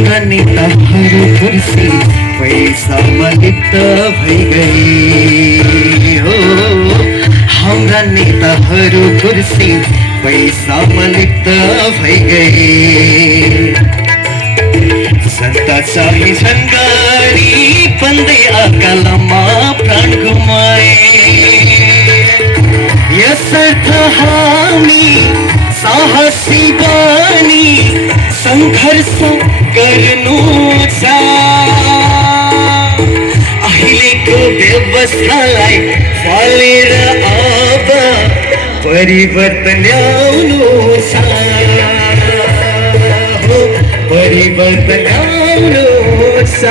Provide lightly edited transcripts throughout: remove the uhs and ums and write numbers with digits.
हाम्रा नेताहरू कुर्सी पैसामा लिप्त भइगए हो। हाम्रा नेताहरू कुर्सी पैसामा लिप्त भइगए। जनता चाहिँ झन्गारी बन्दै अकालमा प्राण गुमाए। यसर्थ हामी साहसी बनी सङ्घर्ष गर्नु छ। अहिलेको व्यवस्थालाई फालेर अब परिवर्तन ल्याउनु छ। परिवर्तन ल्याउनु छ।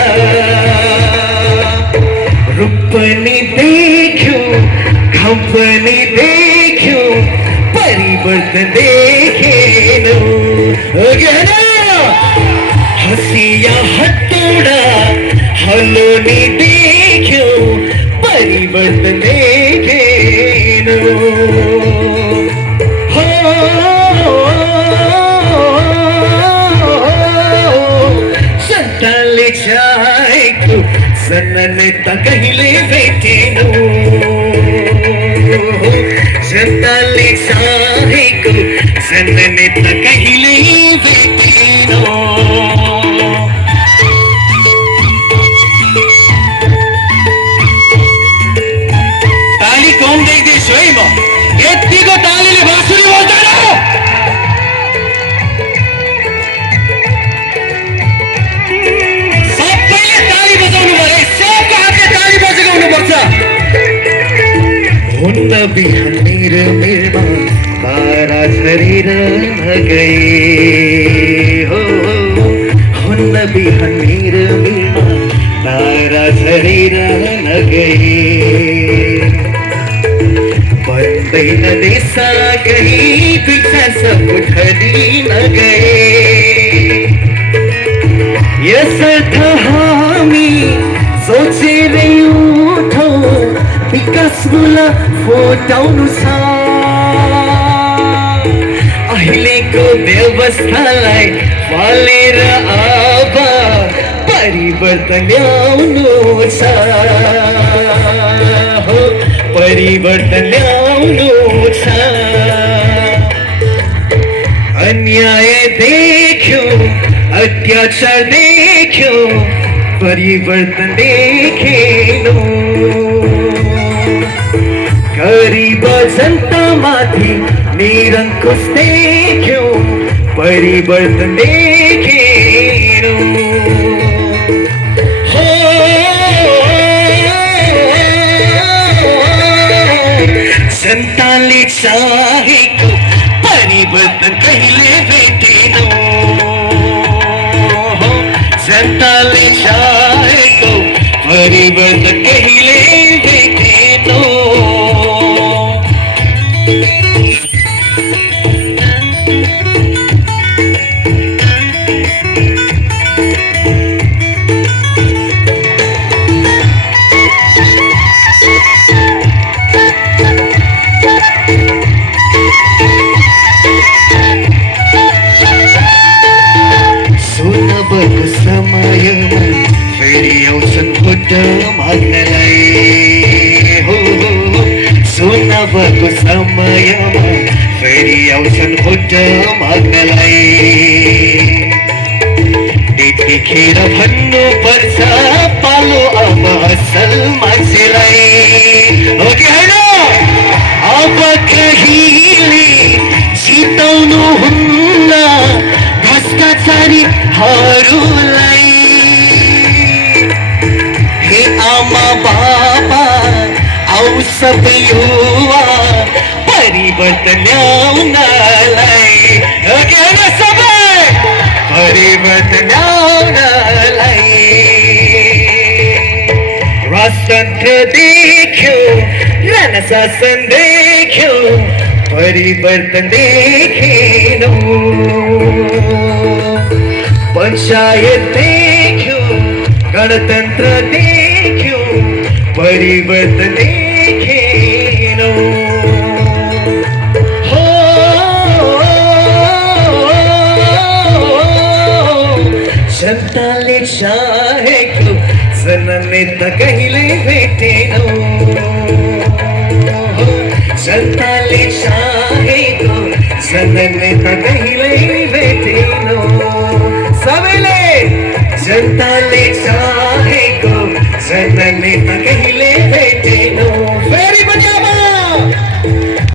रूप पनि देख्यो, घाउ पनि देख्यो, परिवर्तन देखेनौ। हसिया हटौडा हलो नि देख्यो, परिवर्तन देखेनौ। जनताले चाहेको जननेता कहिले भेटेनौ। जनताले चाहेको जननेता कहिले भेटेनौ। ताली कम देख्दैछु है म। यतिको तालीले बाँसुरी बज्दैन। सबैले ताली बजाउनु पर्यो। सबको हातले ताली बजाउनु पर्छ। हुन्न बिहान मेरो मेरमा तारा झरेर गए हो। हुन्न बिहान मेरो मेरमा तारा झरेर गए। बन्दैन देशा कहीँ विकास उठदिन गए। यसर्थ हामी सोचेरै उठौँ विकास बोला फुटाउनु छ। अहिलेको व्यवस्थालाई फालेर अब परिवर्तन ल्याउनु छ। परिवर्तन ल्याउनु छ। अन्याय देख्यो, अत्याचार देख्यो, परिवर्तन देखेनौ। गरीब जनतामाथि निरङ्कुश देख्यो, परिवर्तन देखेनौ। जनताले चाहेको परिवर्तन कहिले भेटेनौ। जनताले चाहेको परिवर्तन कहिले भेटेनौ। समयमा फेरि आउँछन् भोट माग्नलाई हो। सुनबको समयमा फेरि आउँछन् भोट माग्नलाई। त्यतिखेर भन्नुपर्छ पालो अब असल मान्छेलाई हो कि होइन। अब कहिले जिताउनु हुन्न भ्रष्टाचारीहरूलाई। हे आमा बाबा आउ सबै युवा परिवर्तन ल्याउनलाई। सबै परिवर्तन ल्याउनलाई। राजतन्त्र देख्यो, राणा शासन देख्यो, परिवर्तन देखेनौ। पंचायत देख्यो, गणतन्त्र देख्यो, परिवर्तन देखेनौ। शाहेको जनने त कहिले भेटेनौ जनताले चाहेको जनने त कहिले भेटेनौ सबैले जनताले